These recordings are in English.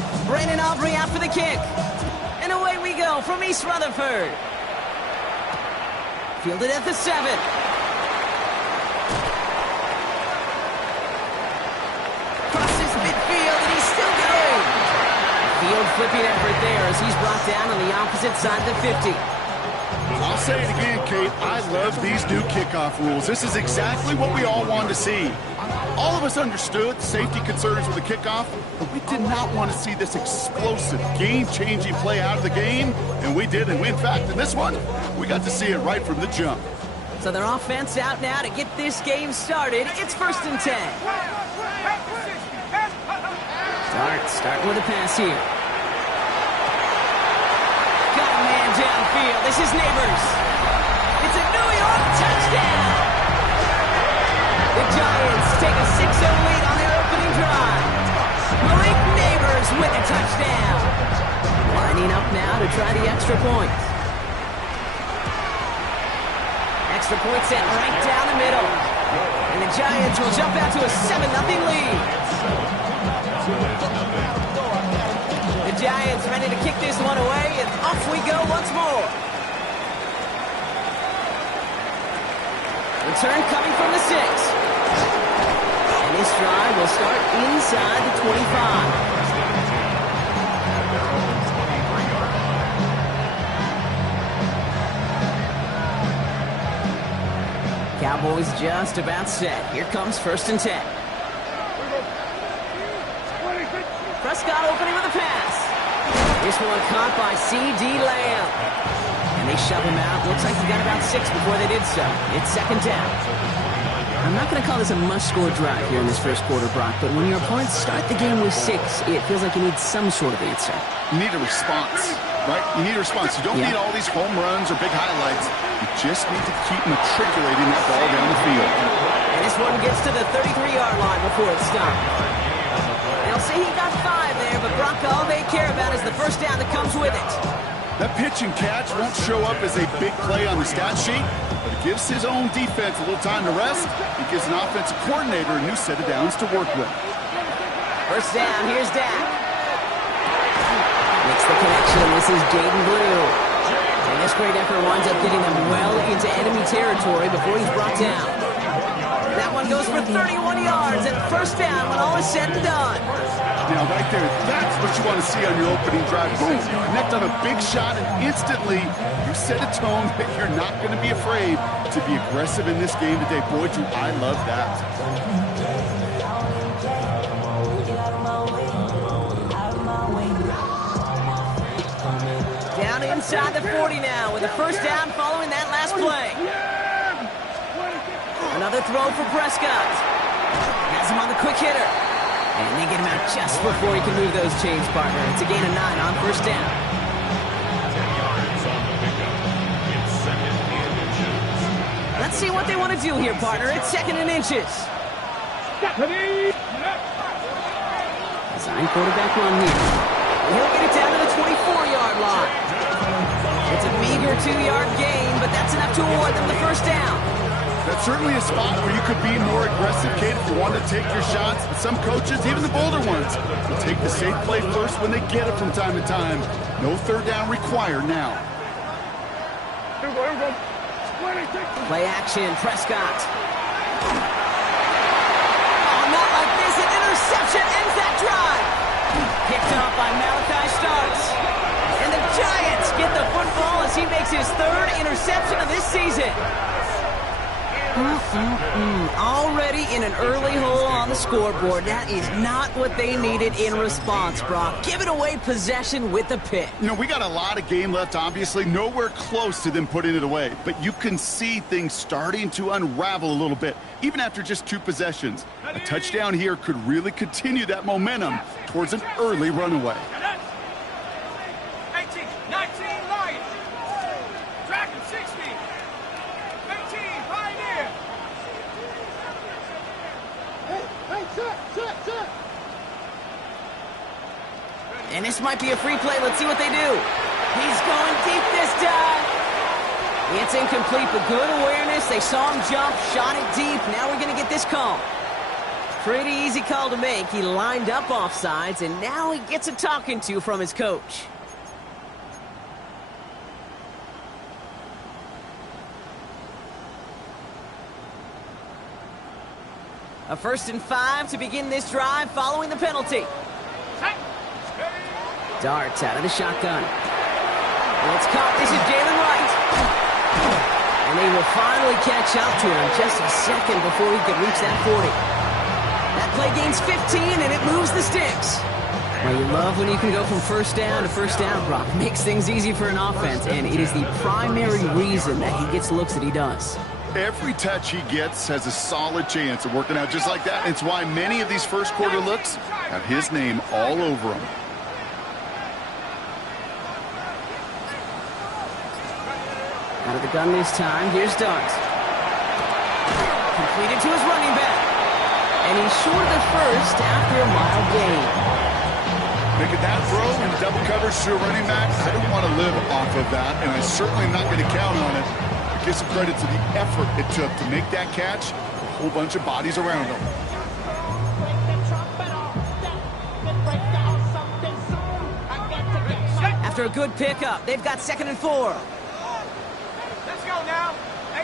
stop. Brandon Aubrey out for the kick. And away we go from East Rutherford. Fielded at the 7. Crosses midfield, and he's still going. Field flipping effort there as he's brought down on the opposite side of the 50. I'll say it again, Kate. I love these new kickoff rules. This is exactly what we all wanted to see. All of us understood safety concerns with the kickoff, but we did not want to see this explosive, game-changing play out of the game, and we did. And in fact, in this one, we got to see it right from the jump. So their offense out now to get this game started. It's 1st and 10. Start with a pass here. Got a man downfield. This is Neighbors. It's a New York touchdown. The Giants take a 6-0 lead on their opening drive. Malik Neighbors with a touchdown. Lining up now to try the extra point. Extra point set right down the middle. And the Giants will jump out to a 7-0 lead. The Giants ready to kick this one away, and off we go once more. Return coming from the 6. And this drive will start inside the 25. Cowboys just about set. Here comes 1st and 10. Prescott opening with a pass. This one caught by C.D. Lamb. And they shove him out. Looks like he got about 6 before they did so. It's 2nd down. I'm not going to call this a must-score drive here in this first quarter, Brock, but when your opponents start the game with 6, it feels like you need some sort of answer. You need a response, right? You need a response. You don't need all these home runs or big highlights. You just need to keep matriculating that ball down the field. And this one gets to the 33-yard line before it's stopped. They'll say he got 5 there, but Brock, all they care about is the first down that comes with it. That pitch and catch won't show up as a big play on the stat sheet, but it gives his own defense a little time to rest. It gives an offensive coordinator a new set of downs to work with. First down, here's Dak. Makes the connection. This is Jaden Blue. And this great effort winds up getting them well into enemy territory before he's brought down. That one goes for 31 yards and first down when all is said and done. Now, right there, that's what you want to see on your opening drive. Boom, connect on a big shot, and instantly you set a tone that you're not going to be afraid to be aggressive in this game today. Boy, do I love that. Down inside the 40 now with a first down following that last play. Another throw for Prescott. Has him on the quick hitter. And they get him out just before he can move those chains, partner. It's a gain of 9 on first down. Let's see what they want to do here, partner. It's 2nd and inches. Design quarterback run here. He'll get it down to the 24-yard line. It's a meager 2-yard gain, but that's enough to award them the first down. That's certainly a spot where you could be more aggressive, Kate, if you want to take your shots. But some coaches, even the bolder ones, will take the safe play first when they get it from time to time. No third down required now. Play action, Prescott. Oh, not like this. An interception ends that drive. Picked up by Malachi Starks. And the Giants get the football as he makes his 3rd interception of this season. Already in an early hole on the scoreboard. That is not what they needed in response, Brock. Giving away possession with the pick. You know, we got a lot of game left, obviously. Nowhere close to them putting it away. But you can see things starting to unravel a little bit, even after just 2 possessions. A touchdown here could really continue that momentum towards an early runaway. 18, 19, Lions. Dragon 60. 15, Pioneer. And this might be a free play. Let's see what they do. He's going deep this time. It's incomplete, but good awareness. They saw him jump, shot it deep. Now we're going to get this call. Pretty easy call to make. He lined up offsides, and now he gets a talking to from his coach. A 1st and 5 to begin this drive following the penalty. Darts out of the shotgun. It's caught. This is Jalen Wright. And they will finally catch up to him just a second before he could reach that 40. That play gains 15, and it moves the sticks. Well, you love when you can go from first down to first down, Brock. Makes things easy for an offense, and it is the primary reason that he gets looks that he does. Every touch he gets has a solid chance of working out just like that. It's why many of these first quarter looks have his name all over them. Out of the gun this time. Here's Darts. Completed to his running back. And he's short of the first after a mild gain. Making that throw in double coverage to a running back, I don't want to live off of that, and I certainly am not going to count on it. But give some credit to the effort it took to make that catch, a whole bunch of bodies around him. After a good pickup, they've got 2nd and 4. Let's go now. 18,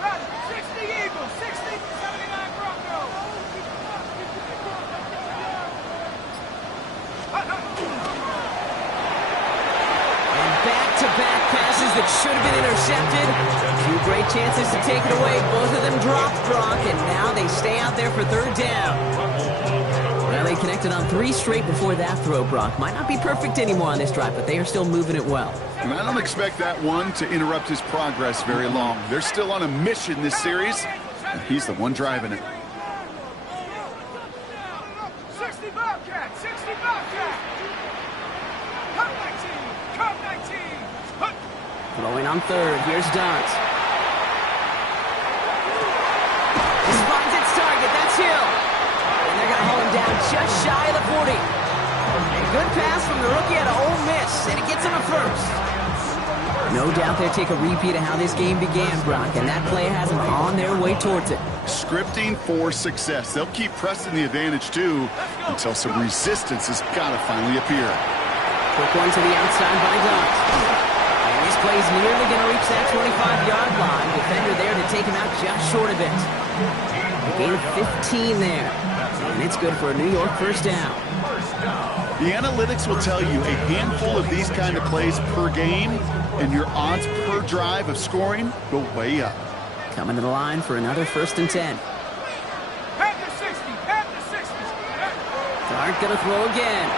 run. 60 Eagles, 60, 79 Broncos. And back-to-back passes that should have been intercepted. 2 great chances to take it away. Both of them dropped, Brock, and now they stay out there for 3rd down. Well, they connected on 3 straight before that throw, Brock. Might not be perfect anymore on this drive, but they are still moving it well. And I don't expect that one to interrupt his progress very long. They're still on a mission this series, and he's the one driving it. 60 Bobcat, 60 Bobcat. Cut 19, cut 19. Cut. Throwing on 3rd. Here's Darts. This finds its target. That's Hill. And they're going to hold him down just shy of the 40. A good pass from the rookie out of Ole Miss, and it gets him a first. No doubt they'll take a repeat of how this game began, Brock, and that play has them on their way towards it. Scripting for success. They'll keep pressing the advantage, too, until some resistance has got to finally appear. Quick one to the outside by Darts. And this play's nearly going to reach that 25-yard line. Defender there to take him out just short of it. A gain of 15 there. And it's good for a New York 1st down. The analytics will tell you a handful of these kind of plays per game, and your odds per drive of scoring go way up. Coming to the line for another 1st and 10. Panther 60, Panther 60. Dart going to throw again.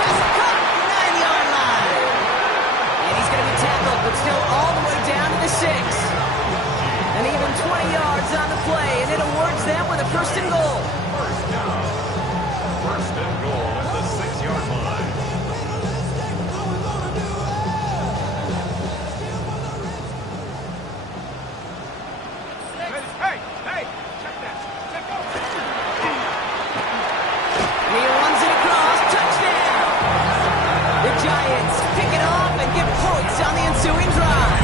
Pass caught, 9-yard line. And he's going to be tackled, but still all the way down to the 6. And even 20 yards on the play, and it awards them with a 1st and goal. 1st and goal at the 6-yard line. Hey, hey, check that. Check that. He runs it across, touchdown! The Giants pick it off and give points on the ensuing drive.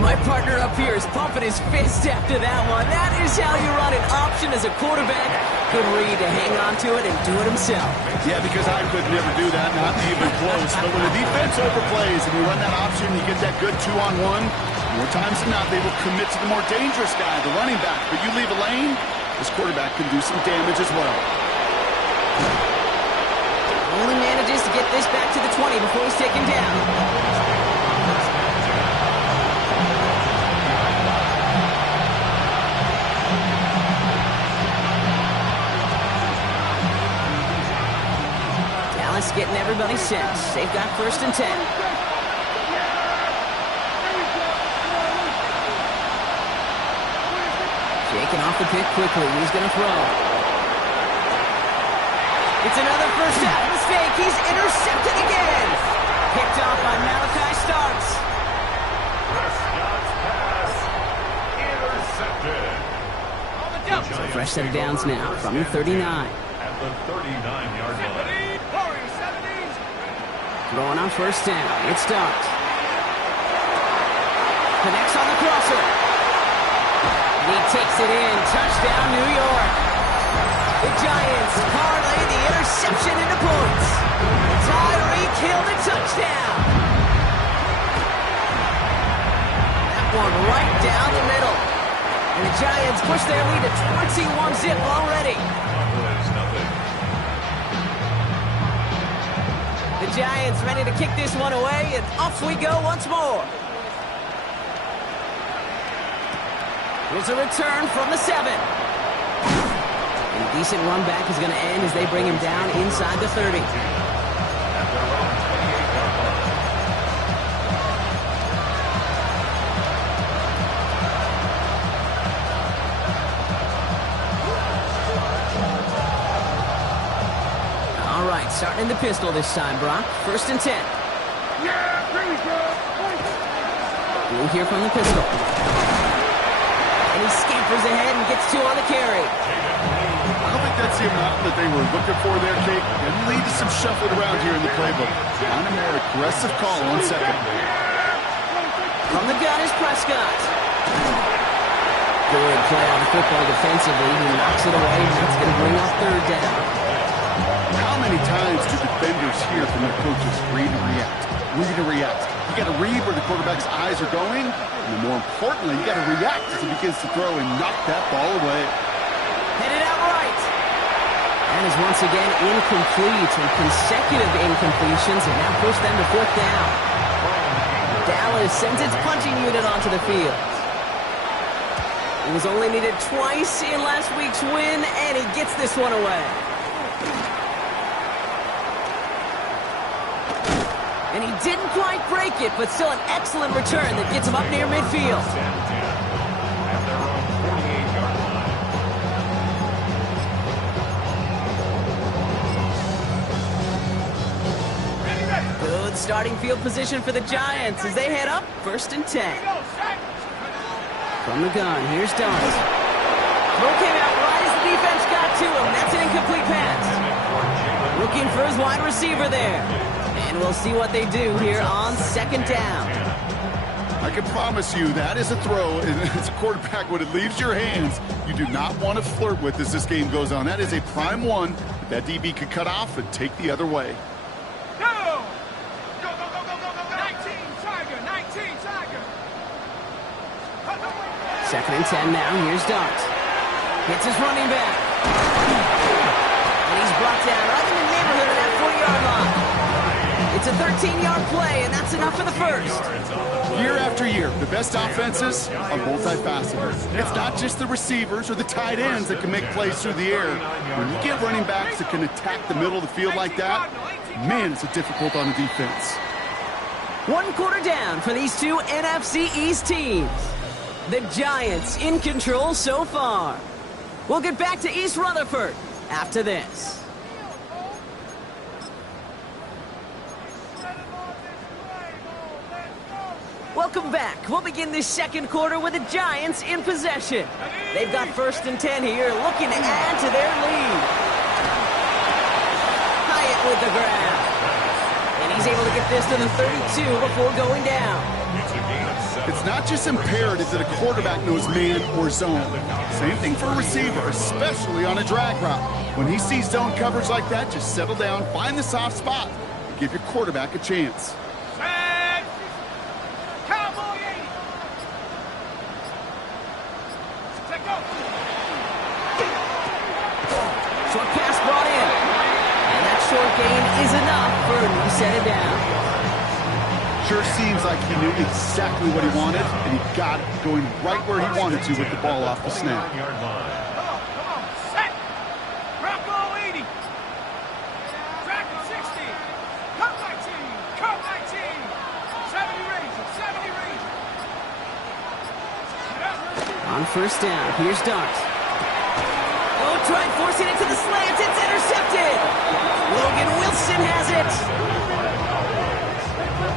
My partner up here is pumping his fist after that one. That is how you run an option as a quarterback. Good read to hang on to it and do it himself. Yeah, because I could never do that, not even close. But when the defense overplays and you run that option, you get that good 2-on-1, more times than not, they will commit to the more dangerous guy, the running back. But you leave a lane, this quarterback can do some damage as well. Only manages to get this back to the 20 before he's taken down. Dallas getting everybody set. They've got 1st and 10. Shaking off the pick quickly. He's going to throw. It's another 1st half mistake. He's intercepted again. Picked off by Malachi Starks. Prescott's pass intercepted. So fresh set of downs now from the 39. At the 39-yard line. Throwing on 1st down. It's Starks. Connects on the crosser. And he takes it in. Touchdown, New York. The Giants parlay the interception into points. Tyreek Hill the touchdown. That one right down the middle. And the Giants push their lead to 21-zip already. The Giants ready to kick this one away, and off we go once more. Here's a return from the 7. And a decent run back is going to end as they bring him down inside the 30. All right, starting in the pistol this time, Brock. 1st and 10. We'll hear from the pistol. And he scampers ahead and gets 2 on the carry. I don't think that's the amount that they were looking for there, Kate. It lead to some shuffling around here in the playbook. On a more aggressive call on 2nd. From the gun is Prescott. Good play on the football defensively. He knocks it away, and that's going to bring up 3rd down. How many times do defenders hear from their coaches, read and react? Read and react. You got to read where the quarterback's eyes are going, and more importantly, you got to react as he begins to throw and knock that ball away. Headed out right. That is once again incomplete, and consecutive incompletions have now pushed them to 4th down. Dallas sends its punching unit onto the field. It was only needed twice in last week's win, and he gets this one away. And he didn't quite break it, but still an excellent return that gets him up near midfield. Good starting field position for the Giants as they head up 1st and 10. From the gun, here's Dunn. Throw came out right as the defense got to him. That's an incomplete pass. Looking for his wide receiver there. And we'll see what they do here on 2nd down. I can promise you that is a throw, and as a quarterback, when it leaves your hands, you do not want to flirt with as this game goes on. That is a prime one that DB could cut off and take the other way. Go! Go, go, go, go, go, go, go! 19 Tiger, 19 Tiger! 2nd and 10 now. Here's Dart. Hits his running back. And he's brought down right in the neighborhood of that 40-yard line. It's a 13-yard play, and that's enough for the 1st. Year after year, the best offenses are multifaceted. It's not just the receivers or the tight ends that can make plays through the air. When you get running backs that can attack the middle of the field like that, man, it's difficult on the defense. 1 quarter down for these 2 NFC East teams. The Giants in control so far. We'll get back to East Rutherford after this. Welcome back. We'll begin this 2nd quarter with the Giants in possession. They've got 1st and 10 here, looking to add to their lead. Hyatt with the grab. And he's able to get this to the 32 before going down. It's not just imperative that a quarterback knows man or zone. Same thing for a receiver, especially on a drag route. When he sees zone coverage like that, just settle down, find the soft spot, and give your quarterback a chance. Short pass brought in. And that short gain is enough for him to set it down. Sure seems like he knew exactly what he wanted, and he got it going right where he wanted to with the ball off the snap. Come on, set! Drop goal 80! Track 60! Come 19! Come 19! 70 razor, 70 razor! On 1st down, here's Dart. Oh, try forcing it to the slants. It's intercepted. Logan Wilson has it.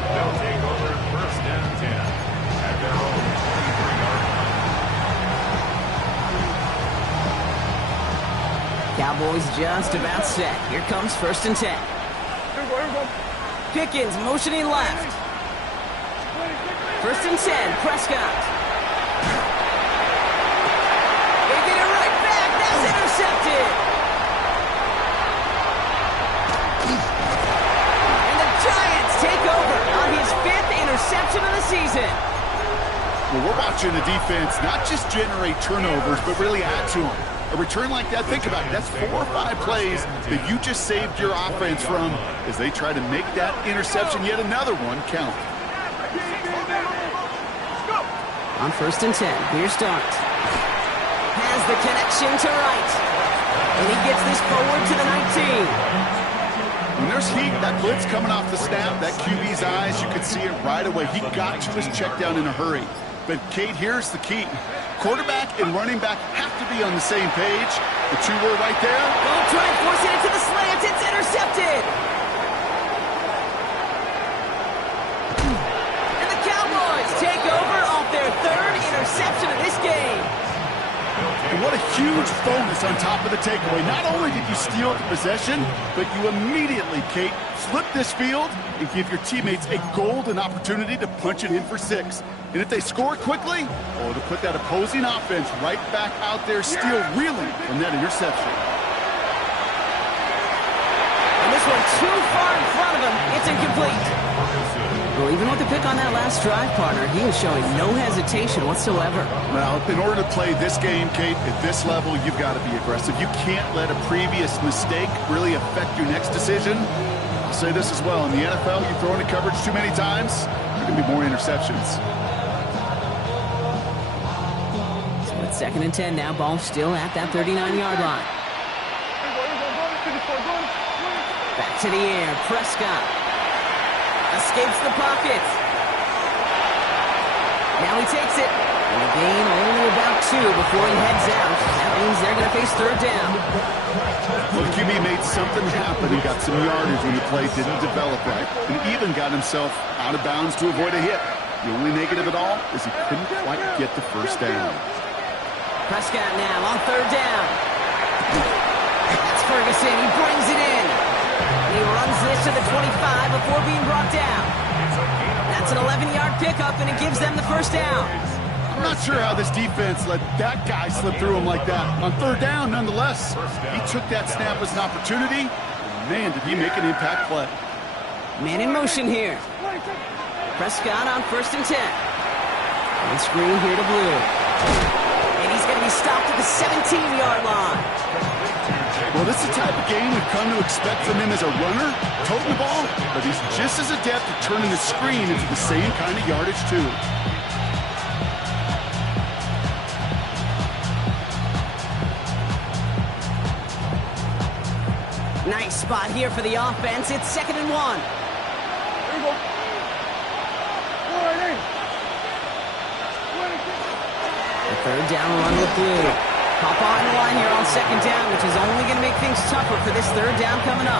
They'll take over 1st and 10 at their own 23-yard line. Cowboys just about set. Here comes 1st and 10. Pickens motioning left. 1st and 10, Prescott. season. Well, we're watching the defense not just generate turnovers, but really add to them. A return like that, think about it, that's 4 or 5 plays that you just saved your offense from as they try to make that interception, yet another one, count. On 1st and 10, here's Dart. Has the connection to right. And he gets this forward to the 19. When there's heat, that blitz coming off the snap, that QB's eyes, you could see it right away. He got to his check down in a hurry. But, Kate, here's the key. Quarterback and running back have to be on the same page. The two were right there. Oh, try and force it into the slant. It's intercepted. And the Cowboys take over off their 3rd interception of this game. And what a huge bonus on top of the takeaway. Not only did you steal the possession, but you immediately, Kate, flip this field and give your teammates a golden opportunity to punch it in for 6. And if they score quickly, oh, to put that opposing offense right back out there, still reeling from that interception. And this one too far in front of him. It's incomplete. Well, even with the pick on that last drive, partner, he was showing no hesitation whatsoever. Well, in order to play this game, Kate, at this level, you've got to be aggressive. You can't let a previous mistake really affect your next decision. I'll say this as well. In the NFL, you throw into coverage too many times, there can be more interceptions. So it's 2nd and 10 now. Ball still at that 39-yard line. Back to the air. Prescott escapes the pocket. Now he takes it. And a gain only about 2 before he heads out. That means they're going to face 3rd down. Well, the QB made something happen. He got some yardage when the play didn't develop right. And even got himself out of bounds to avoid a hit. The only negative at all is he couldn't quite get the 1st down. Prescott now on 3rd down. That's Ferguson. He brings it in. He runs this to the 25 before being brought down. That's an 11-yard pickup, and it gives them the 1st down. I'm not sure how this defense let that guy slip through him like that. On 3rd down, nonetheless, he took that snap as an opportunity. And man, did he make an impact play. Man in motion here. Prescott on 1st and 10. And screen here to Blue. And he's going to be stopped at the 17-yard line. Well, this is the type of game we've come to expect from him as a runner, toting the ball, but he's just as adept at turning the screen into the same kind of yardage, too. Nice spot here for the offense. It's 2nd and 1. There you go. The 3rd down run with Blue. Pop on the line here on 2nd down, which is only going to make things tougher for this 3rd down coming up.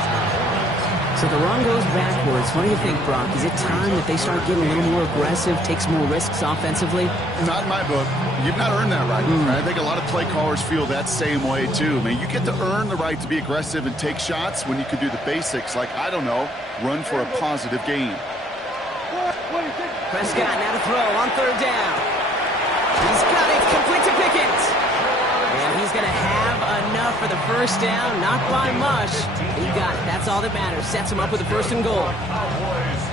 So the run goes backwards. What do you think, Brock? Is it time that they start getting a little more aggressive, take some more risks offensively? Not in my book. You've not earned that right. I think a lot of play callers feel that same way, too. I mean, you get to earn the right to be aggressive and take shots when you can do the basics, like, I don't know, run for a positive gain. Prescott now to throw on 3rd down. He's got it, complete to Pickens. And he's going to have enough for the 1st down, not by much. He got it. That's all that matters. Sets him up with the 1st and goal.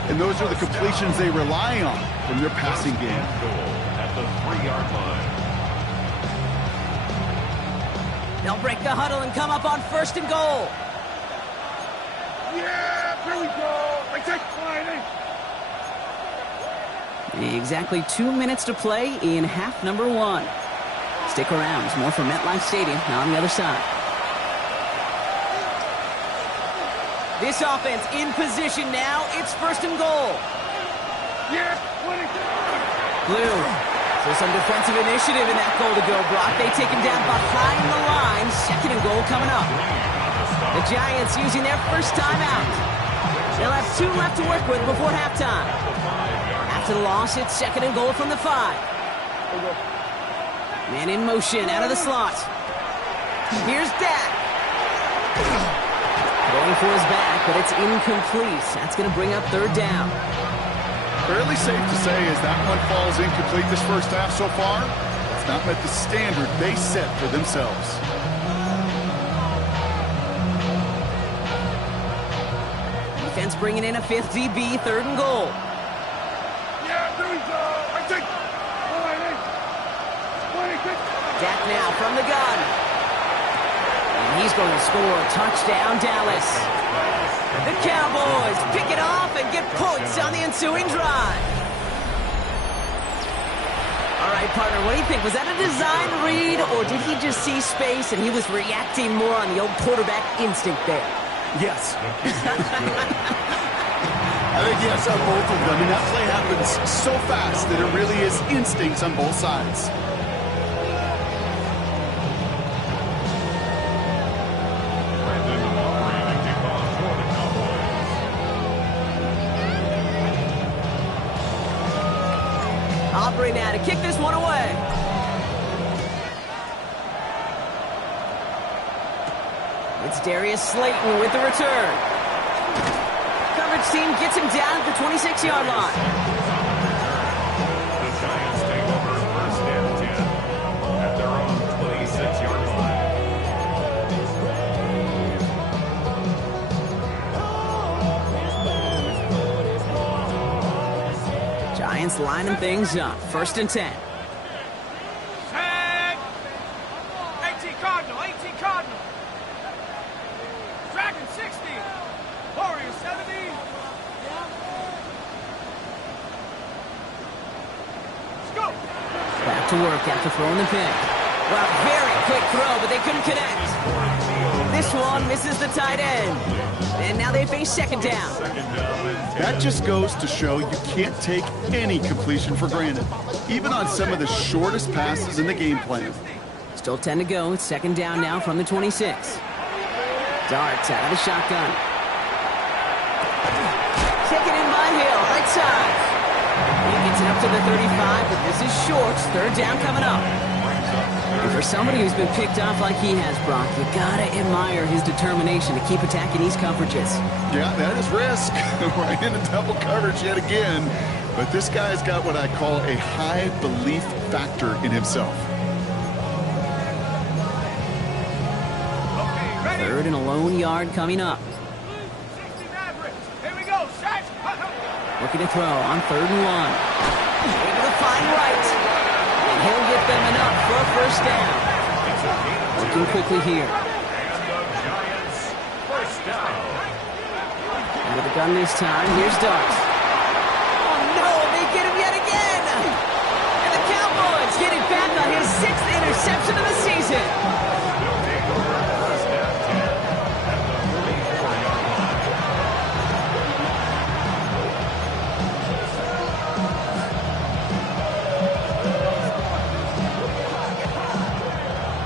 And those are the completions they rely on from their passing game. At the 3-yard line. They'll break the huddle and come up on 1st and goal. Yeah, here we go. I take Exactly 2 minutes to play in half number 1. Stick around. There's more from MetLife Stadium on the other side. This offense in position now. It's 1st and goal. Yeah, Blue. So some defensive initiative in that goal to go, Brock. They take him down behind the line. 2nd and goal coming up. The Giants using their 1st time out. They'll have 2 left to work with before halftime. After the loss, it's 2nd and goal from the 5. Man in motion out of the slot. Here's Dak. Going for his back, but it's incomplete. That's going to bring up 3rd down. Fairly safe to say as that one falls incomplete this 1st half so far, it's not met the standard they set for themselves. Defense bringing in a 5th DB, 3rd and goal. yeah. Dak now from the gun. And he's going to score. Touchdown, Dallas. The Cowboys pick it off and get points on the ensuing drive. All right, partner, what do you think? Was that a design read, or did he just see space and he was reacting more on the old quarterback instinct there? Yes. I think yes on both of them. And that play happens so fast that it really is instincts on both sides. Aubrey now to kick this one away. It's Darius Slayton with the return. Coverage team gets him down at the 26-yard line. The Giants take over first and 10 at their own 26-yard line. Giants lining things up. First and 10. Set. 18 Cardinal, 18 Cardinal. Dragon 60. Warriors 70. Let's go. Back to work after throwing the pick. Well, very quick throw, but they couldn't connect. This one misses the tight end. And now they face second down. That just goes to show you can't take any completion for granted, even on some of the shortest passes in the game plan. Still 10 to go. It's second down now from the 26. Darts out of the shotgun. Taken in by Hill, right side. He gets it up to the 35, but this is short. Third down coming up. And for somebody who's been picked off like he has, Brock, you gotta admire his determination to keep attacking these coverages. Yeah, that is risk. We're in a double coverage yet again. But this guy's got what I call a high belief factor in himself. Okay, ready? Third and a lone yard coming up. 60 Mavericks. Here we go. Set. Looking to throw on third and one. Able to find right. And he'll get them enough for a first down. Looking quickly here. Out of the gun this time. Here's Darts. Oh no, they get him yet again. And the Cowboys get it back on his 6th interception of the season.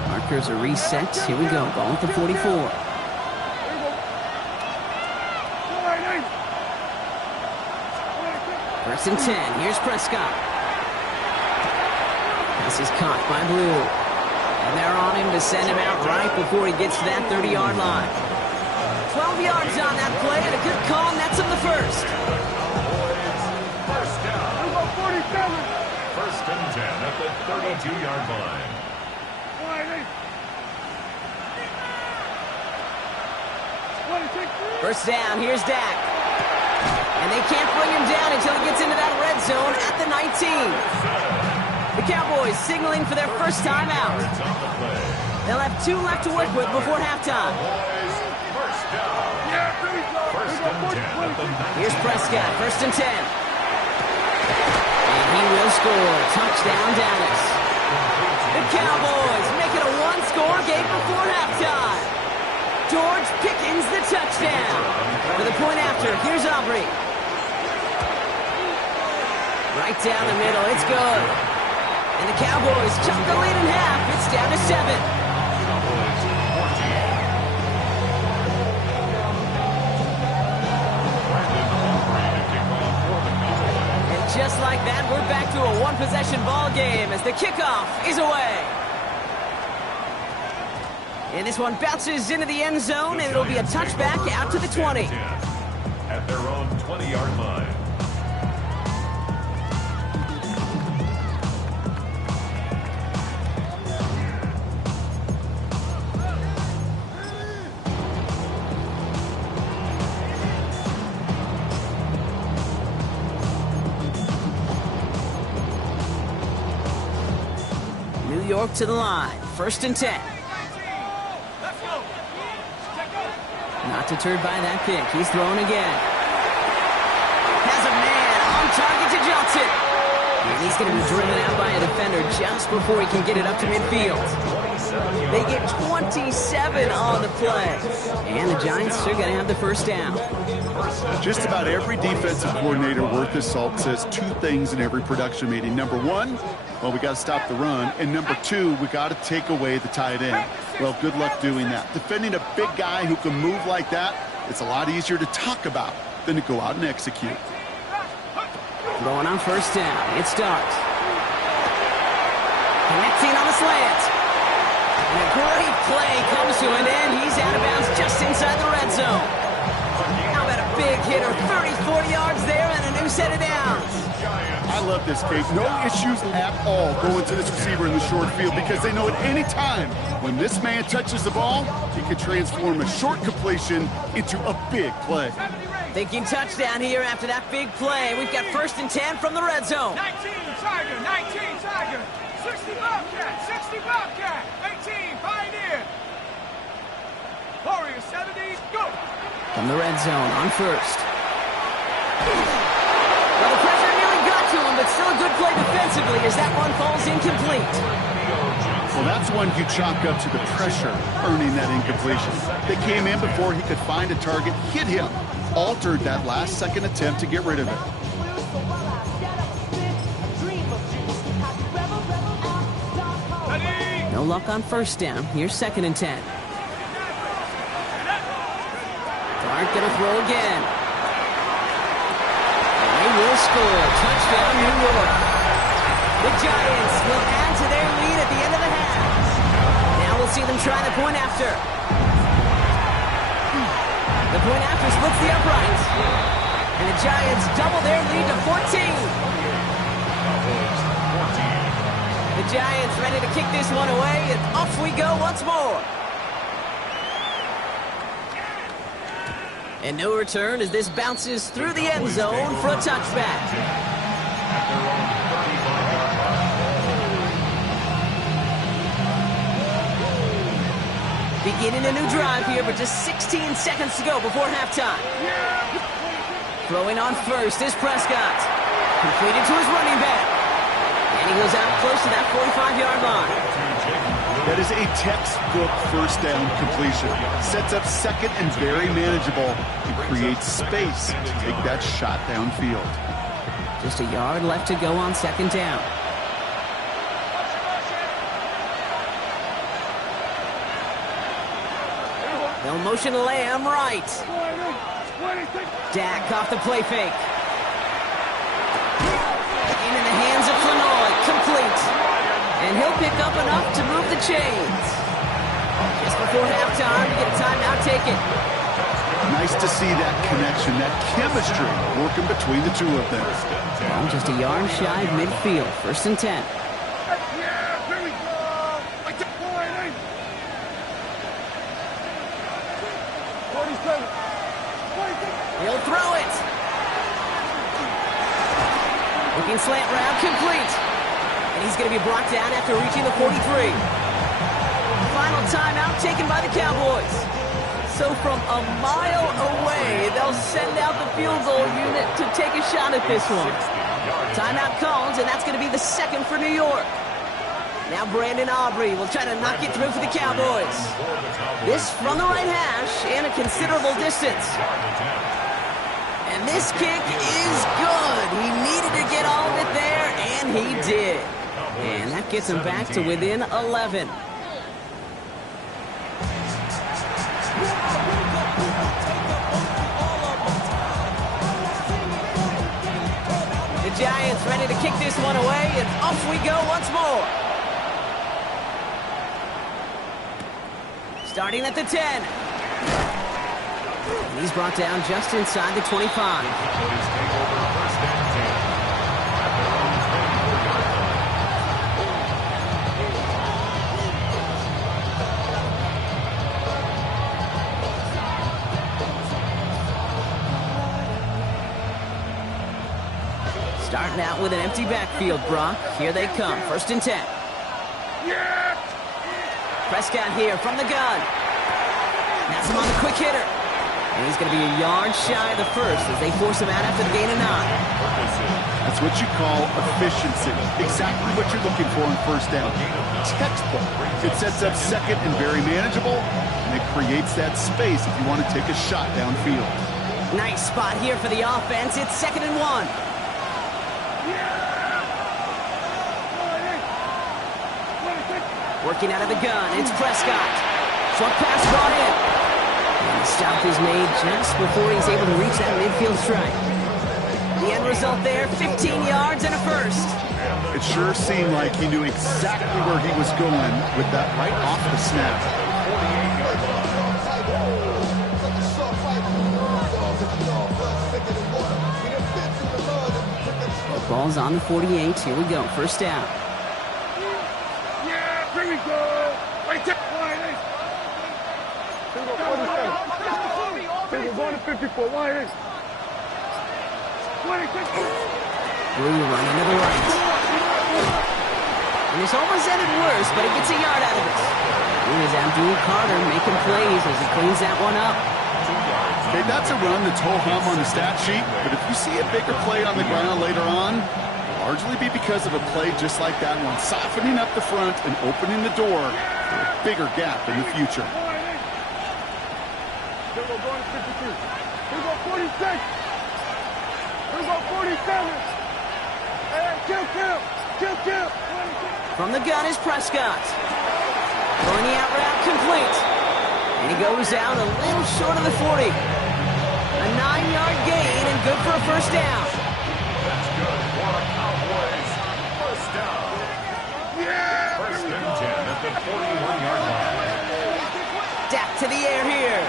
Markers are reset. Here we go. Ball at the 44. First and 10. Here's Prescott. This is caught by Blue. And they're on him to send him out right before he gets to that 30-yard line. 12 yards on that play and a good call, and that's him the first. First down. First and 10 at the 32-yard line. First down, here's Dak. And they can't bring him down until he gets into that red zone at the 19. The Cowboys signaling for their first time out. They'll have 2 left to work with before halftime. First down. First and 10 at the 19. Here's Prescott, first and 10. And he will score. Touchdown, Dallas. The Cowboys make it a one-score game before halftime. George Pickens the touchdown. For the point after, here's Aubrey. Right down the middle, it's good. And the Cowboys chop the lead in half. It's down to 7. And just like that, we're back to a one-possession ball game as the kickoff is away. And this one bounces into the end zone, and it'll be a touchback out to the 20. At their own 20-yard line. York to the line. 1st and 10. Let's go. Check go. Not deterred by that pick. He's throwing again. Has a man on target to Johnson. And he's going to be driven out by a defender just before he can get it up to midfield. They get 27 on the play. And the Giants are going to have the 1st down. Just about every defensive coordinator worth his salt says 2 things in every production meeting. Number 1, well, we got to stop the run. And number 2, we got to take away the tight end. Well, good luck doing that. Defending a big guy who can move like that, it's a lot easier to talk about than to go out and execute. Throwing on 1st down. It starts. Connecting on the slant. And a great play comes to an end. He's out of bounds just inside the red zone. How about a big hitter? 30, 40 yards there and a new set of downs. I love this, Kate. No issues at all going to this receiver in the short field because they know at any time when this man touches the ball, he can transform a short completion into a big play. Thinking touchdown here after that big play. We've got 1st and 10 from the red zone. 19 Tiger, 19 Tiger. 60 Bobcat, 60 Bobcat. 18 Pioneer. Warrior 70, go. From the red zone on 1st. Well, the pressure nearly got to him, but still a good play defensively as that one falls incomplete. Well, that's one you chalk up to the pressure earning that incompletion. They came in before he could find a target, hit him, altered that last-second attempt to get rid of it. No luck on 1st down. Here's 2nd and 10. Clark gonna throw again. And they will score. Touchdown, New York. The Giants will add to their lead at the end of the half. Now we'll see them try the point after. The point after splits the upright. And the Giants double their lead to 14. The Giants ready to kick this one away, and off we go once more. And no return as this bounces through the end zone for a touchback. Beginning a new drive here, but just 16 seconds to go before halftime. Throwing on 1st is Prescott. Completed to his running back. And he goes out close to that 45-yard line. That is a textbook 1st down completion. Sets up 2nd and very manageable and creates space to take that shot downfield. Just a yard left to go on 2nd down. No motion to Lamb right. Dak off the play fake. In the hands of Flanoy, complete. And he'll pick up enough to move the chains. Just before halftime, to get a timeout taken. Nice to see that connection, that chemistry working between the 2 of them. Well, just a yard shy of midfield. 1st and 10. He'll throw it. Looking slant route, complete. And he's going to be brought down after reaching the 43. Final timeout taken by the Cowboys. So from a mile away, they'll send out the field goal unit to take a shot at this one. Timeout called, and that's going to be the 2nd for New York. Now Brandon Aubrey will try to knock it through for the Cowboys. This from the right hash and a considerable distance. And this kick is good. He needed to get all of it there, and he did. And that gets him back to within 11. The Giants ready to kick this one away, and off we go once more. Starting at the 10. And he's brought down just inside the 25. Starting out with an empty backfield, Brock. Here they come, 1st and 10. Prescott here from the gun. That's him on the quick hitter. And he's going to be a yard shy of the first as they force him out after the gain of 9. That's what you call efficiency. Exactly what you're looking for in first down. Textbook. It sets up second and very manageable, and it creates that space if you want to take a shot downfield. Nice spot here for the offense. It's 2nd and 1. Working out of the gun, it's Prescott. Short pass brought in. And the stop is made just before he's able to reach that midfield strike. The end result there, 15 yards and a first. It sure seemed like he knew exactly where he was going with that right off the snap. The ball's on the 48. Here we go, first down. Here we go. Wait, we're going to 54. Why is? Blue running to the right. And this almost ended worse, but he gets a yard out of it. Here's Abdul Carter making plays as he cleans that one up. Okay, that's a run that's ho-hum on the stat sheet, but if you see a bigger play on the ground later on, it'll largely be because of a play just like that one, softening up the front and opening the door for a bigger gap in the future. Here we go, going to 52. Here we go, 46. Here we go, 47. Hey, kill. From the gun is Prescott. Throwing the out route complete. And he goes out a little short of the 40. A 9-yard gain and good for a first down. That's good for the Cowboys. First down. First and 10 at the 41-yard line. Dak to the air here.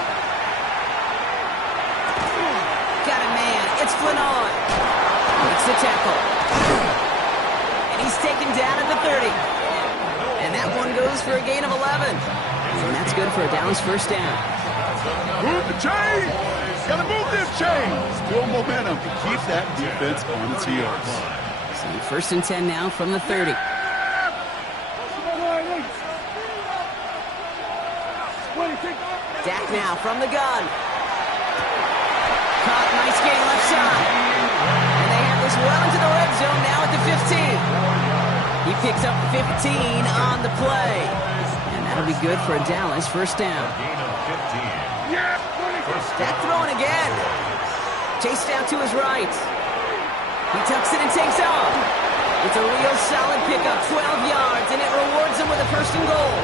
Got a man. It's Flynn on. Makes the tackle. And he's taken down at the 30. And that one goes for a gain of 11. And that's good for a Dallas first down. Move the chain! Gotta move this chain! Build momentum to keep that defense on its heels. So first and 10 now from the 30. Dak now from the gun. Caught, nice gain left side. And they have this well into the red zone now at the 15. He picks up 15 on the play. And that'll be good for a Dallas first down. Gain of 15. Dak throwing again. Chased out to his right. He tucks it and takes off. It's a real solid pickup, 12 yards, and it rewards him with a first and goal.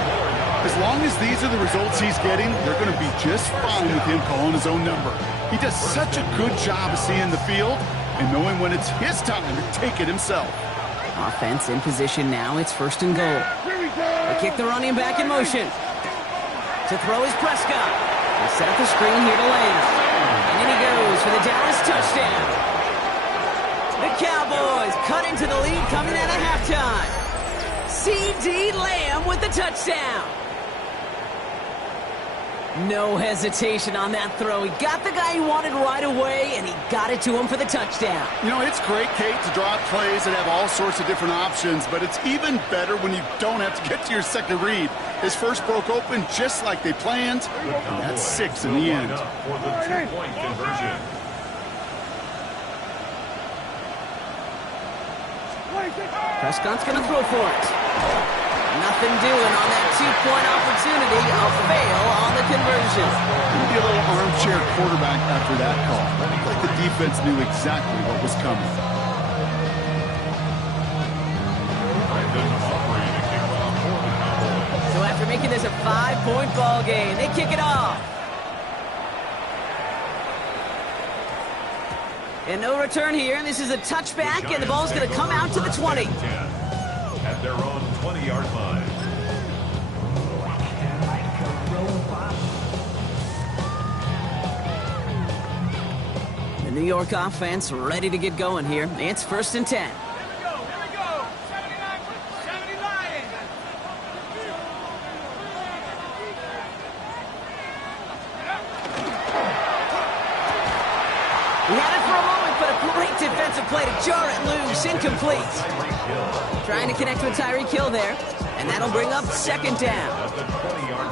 As long as these are the results he's getting, they're going to be just fine with him calling his own number. He does such a good job of seeing the field and knowing when it's his time to take it himself. Offense in position now. It's first and goal. They kick the running back in motion. To throw is Prescott. They set up the screen here to land. And in he goes for the Dallas touchdown. The Cowboys cut into the lead coming out of halftime. C.D. Lamb with the touchdown. No hesitation on that throw. He got the guy he wanted right away, and he got it to him for the touchdown. You know, it's great, Kate, to draw up plays and have all sorts of different options, but it's even better when you don't have to get to your second read. His first broke open just like they planned, and that's 6 in the end. For the 2-point conversion. Prescott's going to throw for it. Nothing doing on that 2-point opportunity. A fail on the conversion. Maybe a little armchair quarterback after that call. Looked like the defense knew exactly what was coming. So after making this a 5-point ball game, they kick it off. And no return here. This is a touchback, and the ball's going to come out to the 20. At their own 20-yard line. The New York offense ready to get going here. It's first and 10. Here we go. 70 Lions. He had it for a moment, but a great defensive play to jar it loose. Incomplete. Trying to connect with Tyreek Hill there. And that'll bring up second down.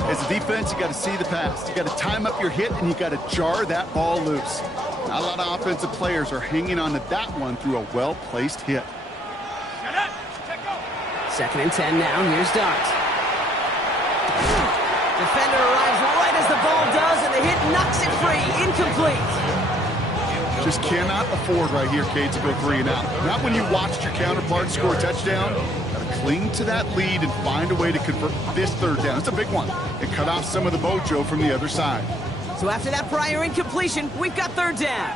As a defense, you got to see the pass. You got to time up your hit, and you got to jar that ball loose. Not a lot of offensive players are hanging on to that one through a well-placed hit. Second and 10 now. Here's Dart. Defender arrives right as the ball does, and the hit knocks it free. Incomplete. Just cannot afford right here, Cade, to go 3 and out. Not when you watched your counterpart score a touchdown. Got to cling to that lead and find a way to convert this third down. It's a big one. And cut off some of the mojo from the other side. So after that prior incompletion, we've got third down.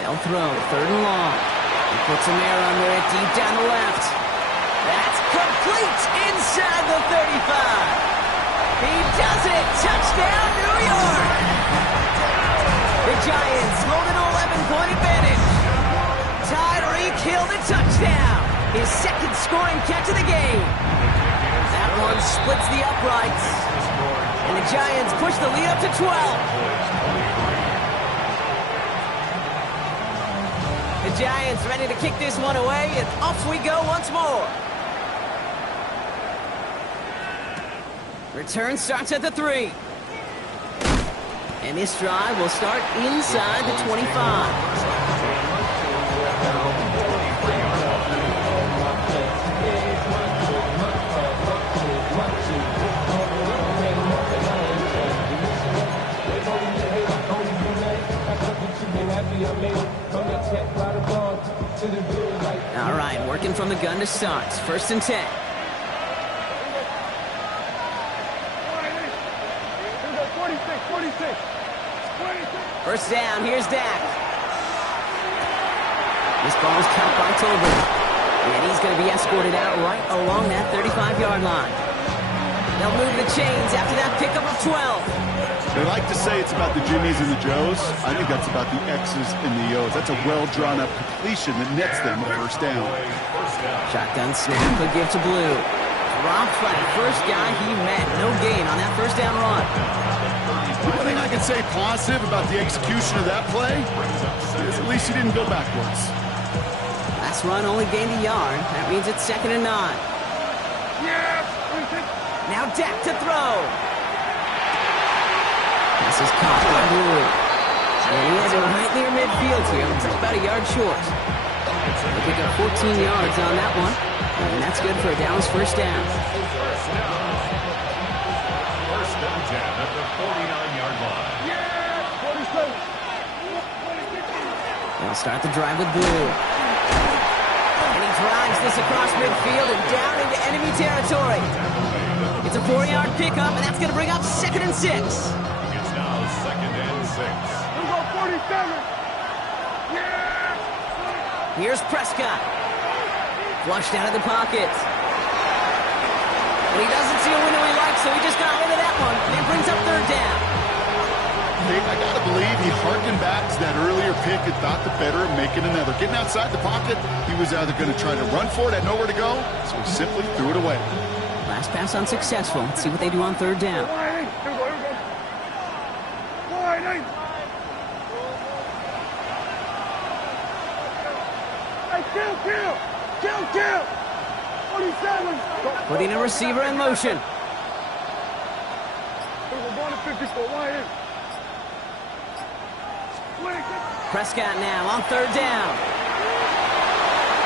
They'll throw, third and long. He puts an air under it deep down the left. That's complete inside the 35. He does it. Touchdown, New York. The Giants hold an 11-point advantage. Tyreek Hill the touchdown. His second scoring catch of the game. That one splits the uprights. And the Giants push the lead up to 12. The Giants ready to kick this one away, and off we go once more. Return starts at the 3. And this drive will start inside the 25. All right, working from the gun to start. First and 10. First down, here's Dak. This ball's caught by Tolbert. And he's going to be escorted out right along that 35-yard line. They'll move the chains after that pickup of 12. They like to say it's about the Jimmies and the Joes. I think that's about the X's and the O's. That's a well-drawn-up completion that nets them a first down. Shotgun snap, a give to Blue. Dropped by the first guy he met. No gain on that first down run. The one thing I can say positive about the execution of that play is at least he didn't go backwards. Last run only gained a yard. That means it's second and 9. Now Dak to throw. This is caught by Blue. And he has it right near midfield here. Looks like about a yard short. They pick up 14 yards on that one. And that's good for a Dallas first down. First and 10 at the 49-yard line. They'll start the drive with Blue. And he drives this across midfield and down into enemy territory. It's a 4-yard pickup, and that's going to bring up second and 6. It's now second and 6. We'll go 47. Here's Prescott. Flushed out of the pocket. And he doesn't see a window he likes, so he just got rid of that one. And it brings up third down. Hey, I got to believe he harkened back to that earlier pick and thought the better of making another. Getting outside the pocket, he was either going to try to run for it, had nowhere to go, so he simply threw it away. Last pass unsuccessful. Let's see what they do on third down. Kill! 47! Putting a receiver in motion. Prescott now on third down.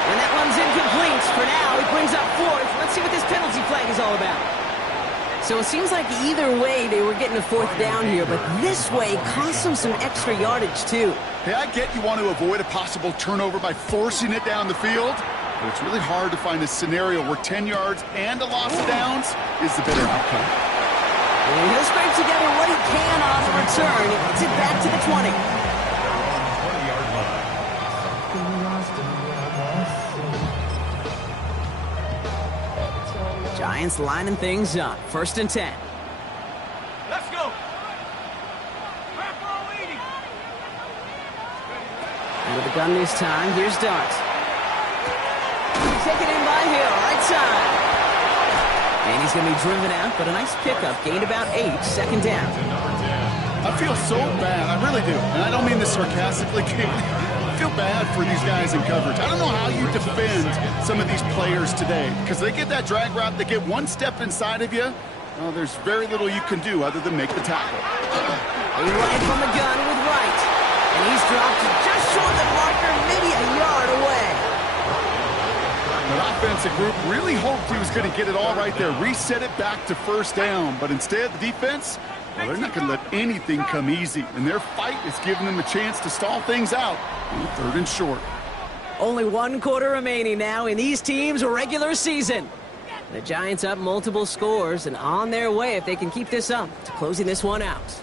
And that one's incomplete. For now, he brings up fourth. Let's see what this penalty flag is all about. So it seems like either way they were getting a fourth down here, but this way cost them some extra yardage too. Hey, I get you want to avoid a possible turnover by forcing it down the field, but it's really hard to find a scenario where 10 yards and a loss of downs is the better outcome. And he'll scrape together what he can on the return. He gets it back to the 20. 20-yard line. Giants lining things up. First and 10. Let's go! And with the gun this time, here's Dart. Taken in by Hill, right side. And he's going to be driven out, but a nice pickup. Gained about 8, second down. I feel so bad, I really do. And I don't mean this sarcastically, Kate. I feel bad for these guys in coverage. I don't know how you defend defend some of these players today because they get that drag route, they get one step inside of you. Well, there's very little you can do other than make the tackle. He ran from the gun with right, and he's dropped just short of the marker, maybe a yard away. The offensive group really hoped he was going to get it all right there, reset it back to first down, but instead the defense, well, they're not going to let anything come easy, and their fight is giving them a chance to stall things out on 3rd and short. Only 1 quarter remaining now in these teams' regular season. The Giants up multiple scores and on their way if they can keep this up to closing this one out.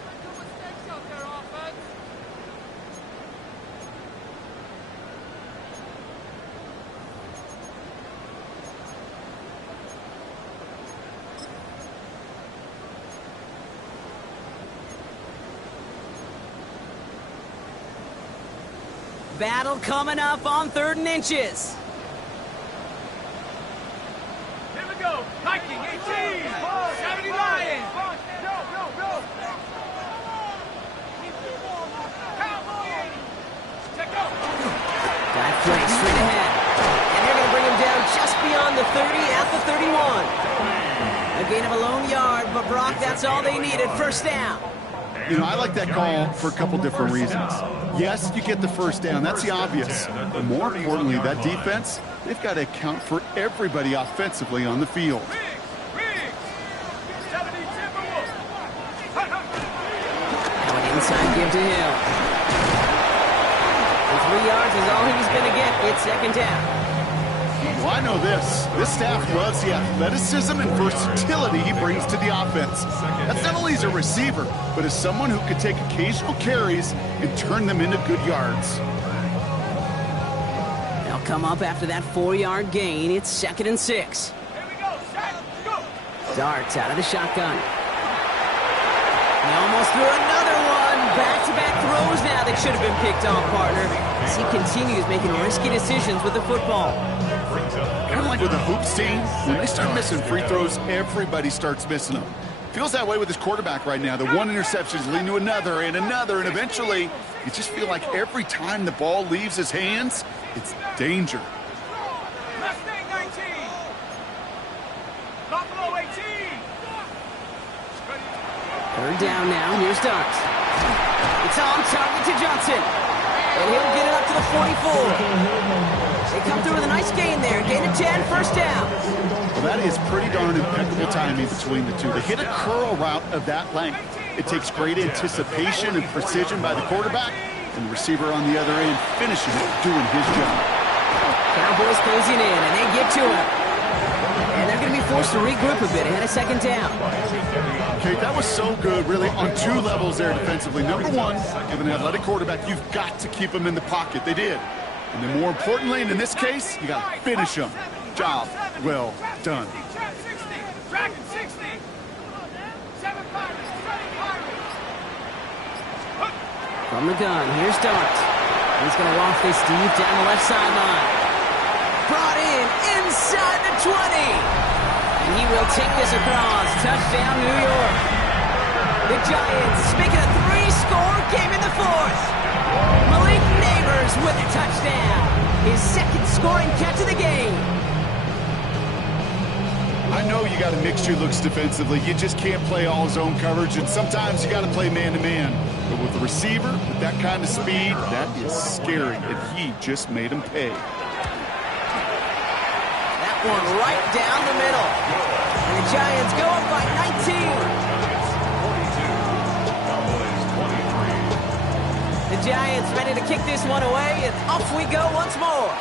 Battle coming up on 3rd and inches. Here we go. Viking 18. 70 Lions. Go, go, go. Cowboy 80. Check go. That play straight ahead. And they're going to bring him down just beyond the 30 at the 31. A gain of a lone yard, but Brock, that's all they needed. First down. You know, I like that call for a couple different reasons. Yes, you get the first down. That's the obvious. But more importantly, that defense, they've got to account for everybody offensively on the field. Now an inside give to Hill. And 3 yards is all he's going to get. It's 2nd down. Well, I know this. This staff loves the athleticism and versatility he brings to the offense. That's not only as a receiver, but as someone who could take occasional carries and turn them into good yards. They'll come up after that 4-yard gain. It's 2nd and 6. Here we go. Shot. Go. Darts out of the shotgun. He almost threw another one. Back-to-back throws now that should have been picked off, partner, as he continues making risky decisions with the football. Kind of like with the hoops team, when they start missing free throws, everybody starts missing them. Feels that way with his quarterback right now. The one interception is leading to another, and eventually you just feel like every time the ball leaves his hands, it's danger. Mustang 19. Buffalo 18. 3rd down now. Here's Darts. It's on target to Johnson. And he'll get it up to the 44. They come through with a nice gain there. Gain of 10, first down. Well, that is pretty darn impeccable timing between the two. They hit a curl route of that length. It takes great anticipation and precision by the quarterback, and the receiver on the other end finishing it, doing his job. Cowboys closing in, and they get to him. And they're going to be forced to regroup a bit ahead of 2nd down. Okay, that was so good, really, on 2 levels there defensively. Number one, with an athletic quarterback, you've got to keep him in the pocket. They did. And then more importantly, and in this case, you got to finish him. Job well done. Dragon 60. 7 Pirates. From the gun, here's Darts. He's going to waft this deep down the left sideline. Brought in inside the 20. And he will take this across. Touchdown, New York. The Giants make it a 3-score game in the 4th. Malik Neighbors with a touchdown. His 2nd scoring catch of the game. I know you got to mix your looks defensively. You just can't play all zone coverage, and sometimes you got to play man-to-man. But with a receiver with that kind of speed, that is scary, and he just made him pay. That one right down the middle. And the Giants go up by 19. The Giants ready to kick this one away, and off we go once more.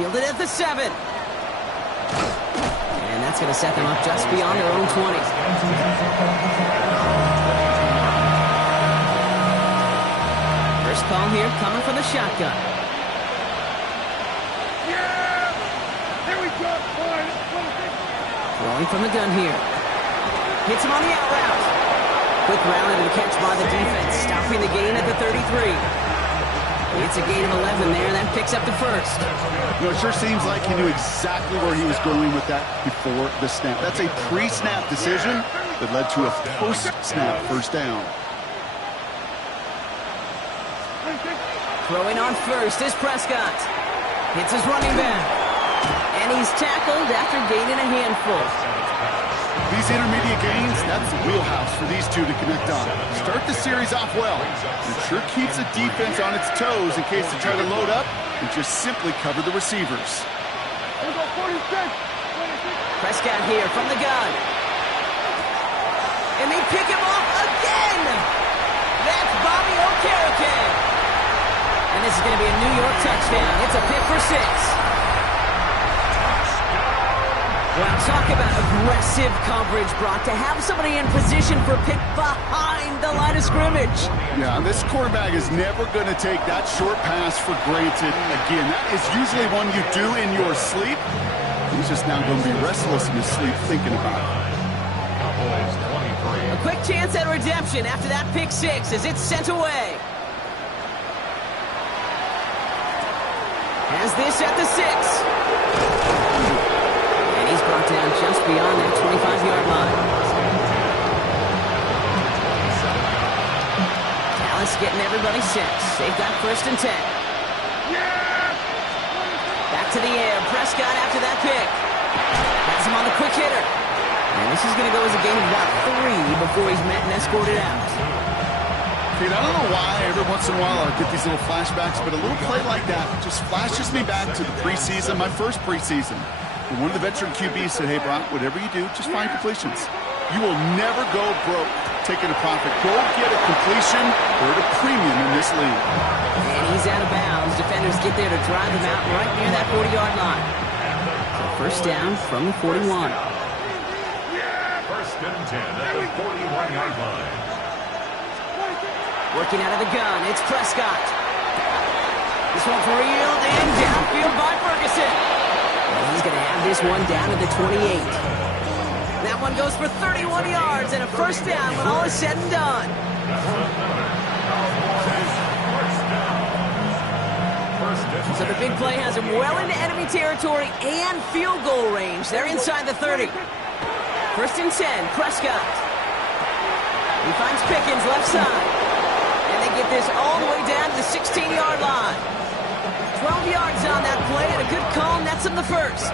Fielded at the 7. And that's going to set them up just beyond their own 20. First call here coming from the shotgun. Yeah! Here we go, boy. Throwing from the gun here. Hits him on the out route. Quick rounded and catch by the defense, stopping the gain at the 33. It's a gain of 11 there. That picks up the first. You know, it sure seems like he knew exactly where he was going with that before the snap. That's a pre-snap decision that led to a post-snap first down. Throwing on first is Prescott. Hits his running back. And he's tackled after gaining a handful. These intermediate gains, that's the wheelhouse for these two to connect on. Start the series off well. It sure keeps the defense on its toes in case they try to load up and just simply cover the receivers. Here we go, 46. Prescott here from the gun. And they pick him off again. That's Bobby Okereke. And this is going to be a New York touchdown. It's a pick for 6. Well, talk about aggressive coverage, Brock, to have somebody in position for a pick behind the line of scrimmage. Yeah, and this quarterback is never going to take that short pass for granted. Again, that is usually one you do in your sleep. He's just now going to be restless in his sleep thinking about it. A quick chance at redemption after that pick 6 as it's sent away. Has this at the 6. He's brought down just beyond that 25-yard line. Dallas getting everybody set. They've got 1st and 10. Back to the air. Prescott after that pick. Has him on the quick hitter. And this is going to go as a gain of about 3 before he's met and escorted out. Dude, I don't know why every once in a while I get these little flashbacks, but a little play like that just flashes me back to the preseason, my first preseason. And one of the veteran QBs said, hey, Brock, whatever you do, just find completions. You will never go broke taking a profit. Go get a completion or at a premium in this league. And he's out of bounds. Defenders get there to drive him out right near that 40-yard line. So 1st down from the 41. 1st and 10 at the 41-yard line. Working out of the gun, it's Prescott. This one for real and downfield by Ferguson. And he's going to have this one down to the 28. That one goes for 31 yards and a 1st down when all is said and done. So the big play has him well into enemy territory and field goal range. They're inside the 30. 1st and 10, Prescott. He finds Pickens left side. And they get this all the way down to the 16-yard line. 12 yards on that play and a good call nets him the 1st.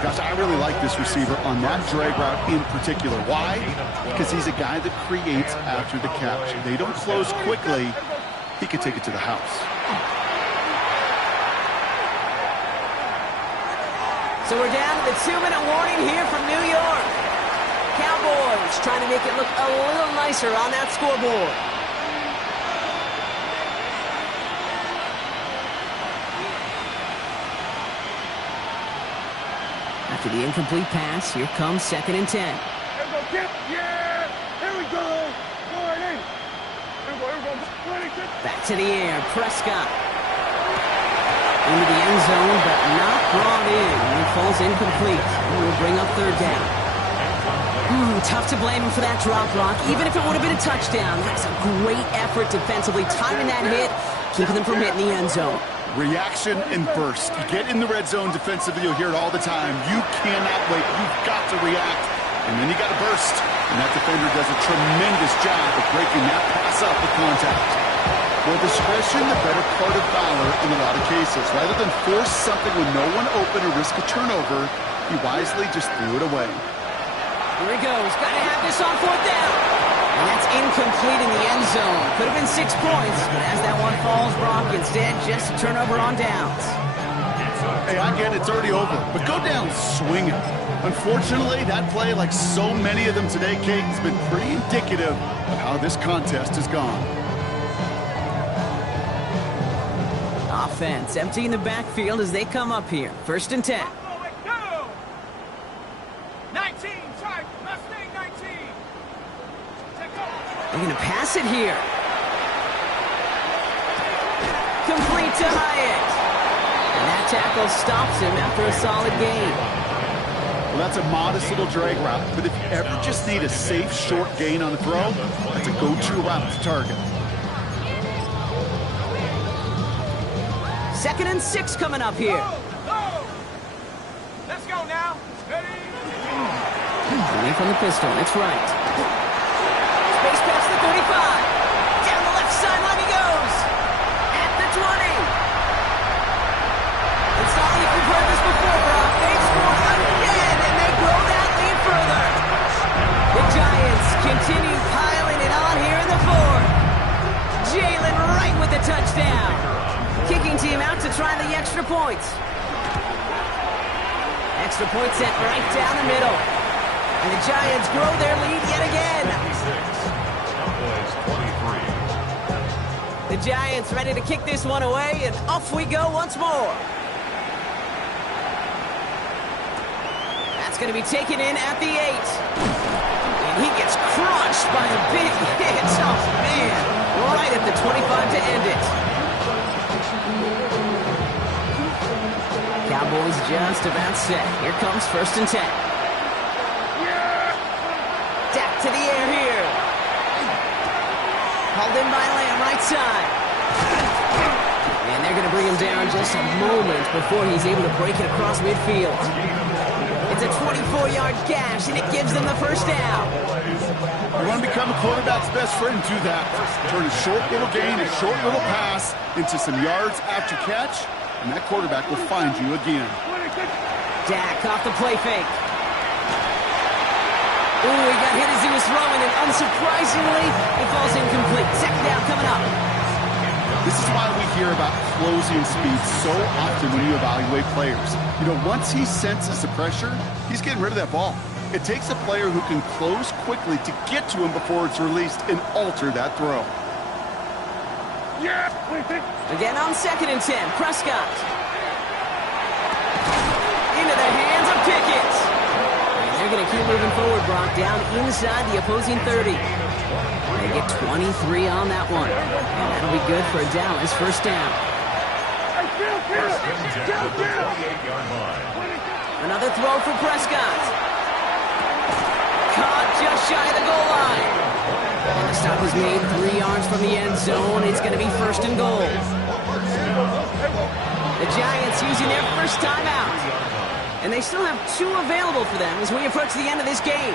Gosh, I really like this receiver on that drag route in particular. Why? Because he's a guy that creates after the catch. They don't close quickly. He could take it to the house. So we're down to the 2-minute warning here from New York. Cowboys trying to make it look a little nicer on that scoreboard. After the incomplete pass, here comes 2nd and 10. Here we go, Kip. Yeah! Here we go. Go right in. Here we go. 26. Back to the air. Prescott. Into the end zone, but not brought in. He falls incomplete. And will bring up 3rd down. Tough to blame him for that drop, Rock. Even if it would have been a touchdown, that's a great effort defensively, timing that hit, keeping them from hitting the end zone. Reaction and burst. You get in the red zone defensively, you'll hear it all the time. You cannot wait. You've got to react. And then you got to burst. And that defender does a tremendous job of breaking that pass up with contact. Well, discretion, the better part of valor in a lot of cases. Rather than force something with no one open or risk a turnover, he wisely just threw it away. Here he goes. Got to have this on 4th down. And that's incomplete in the end zone. Could have been 6 points, but as that one falls, Brock, instead, just a turnover on downs. Hey, I get it, it's already over, but go down swinging. Unfortunately, that play, like so many of them today, Kate, has been pretty indicative of how this contest has gone. Offense emptying the backfield as they come up here. 1st and 10. 19, tight. Mustang 19. They're going to pass it here. Complete to Hyatt. And that tackle stops him after a solid gain. Well, that's a modest little drag route, but if you ever just need a safe, short gain on a throw, that's a go-to route to target. 2nd and 6 coming up here. Let's go now. Ready? Away from the pistol, it's right. Space past the 35. Down the left sideline he goes. At the 20. touchdown. Kicking team out to try the extra points. Extra point sent right down the middle. And the Giants grow their lead yet again. The Giants ready to kick this one away, and off we go once more. That's going to be taken in at the 8. And he gets crushed by a big hit. Oh, man. Right at the 25 to end it. Cowboys just about set. Here comes 1st and 10. Dak to the air here. Hauled in by Lamb, right side. And they're going to bring him down just a moment before he's able to break it across midfield. It's a 24-yard gash, and it gives them the first down. You want to become a quarterback's best friend, do that. Turn a short little gain, a short little pass into some yards after catch, and that quarterback will find you again. Dak off the play fake. Ooh, he got hit as he was throwing, and unsurprisingly, it falls incomplete. Second down coming up. This is why we hear about closing speed so often when you evaluate players. You know, once he senses the pressure, he's getting rid of that ball. It takes a player who can close quickly to get to him before it's released and alter that throw. Again on 2nd and 10, Prescott. Into the hands of Pickett. And they're going to keep moving forward, Brock, down inside the opposing 30. They get 23 on that one. And that'll be good for a Dallas first down. Another throw for Prescott. Caught just shy of the goal line. And the stop is made 3 yards from the end zone. It's going to be 1st and goal. The Giants using their first timeout. And they still have 2 available for them as we approach the end of this game.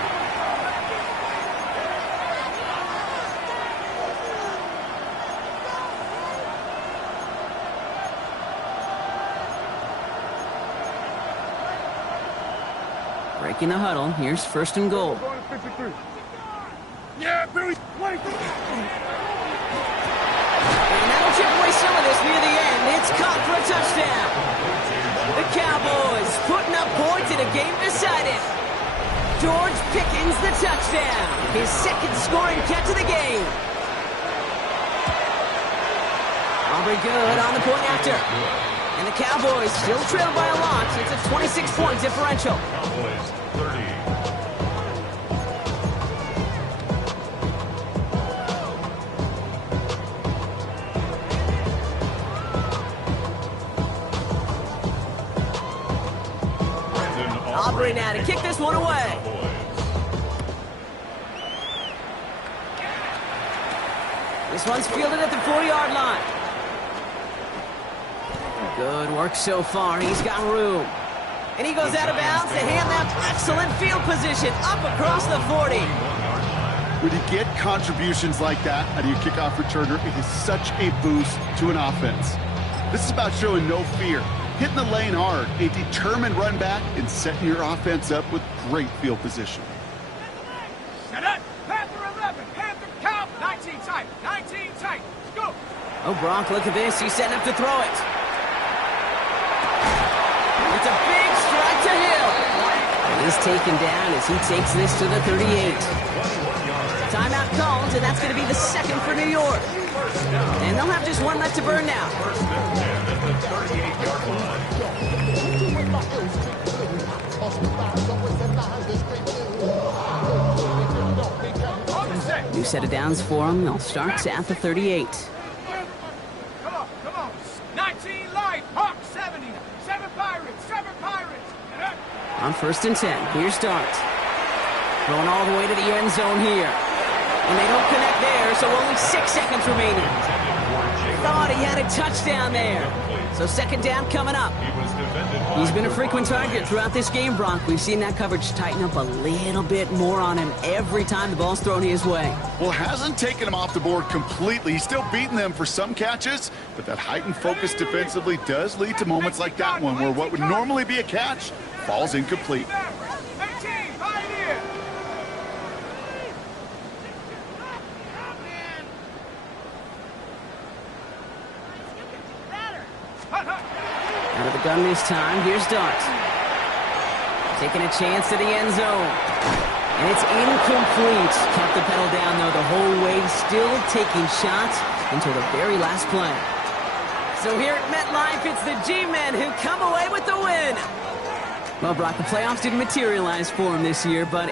Breaking the huddle. Here's 1st and goal. Yeah, Billy. And that'll chip away some of this near the end. It's caught for a touchdown. The Cowboys putting up points in a game decided. George Pickens the touchdown. His 2nd scoring catch of the game. Aubrey good on the point after. And the Cowboys still trail by a lot. It's a 26-point differential. Cowboys 30. Aubrey now to kick this one away. This one's fielded at the 4-yard line. Good work so far. He's got room. And he goes out of bounds to hand them excellent field position up across the 40. When you get contributions like that out of your kickoff returner, it is such a boost to an offense. This is about showing no fear, hitting the lane hard, a determined run back, and setting your offense up with great field position. Set up. Panther 11. Panther count. 19 tight. 19 tight. Go. Oh, Brock, look at this. He's setting up to throw it. It's a big strike to Hill. And he's taken down as he takes this to the 38. Timeout called, and that's going to be the 2nd for New York. And they'll have just 1 left to burn now. New set of downs for them. They'll start at the 38. Come on. 19 light. Hawk 70. 7 Pirates. 7 Pirates. On 1st and 10, here's Dart. Throwing all the way to the end zone here. And they don't connect there, so only 6 seconds remaining. Thought he had a touchdown there. So 2nd down coming up. He's been a frequent target throughout this game, Brock. We've seen that coverage tighten up a little bit more on him every time the ball's thrown his way. Well, hasn't taken him off the board completely. He's still beating them for some catches, but that heightened focus defensively does lead to moments like that one where what would normally be a catch falls incomplete. 18. Pioneer. Out of the gun this time. Here's Dart. Taking a chance to the end zone. And it's incomplete. Kept the pedal down, though, the whole way. Still taking shots until the very last play. So here at MetLife, it's the G-Men who come away with the win. Well, Brock, the playoffs didn't materialize for him this year, but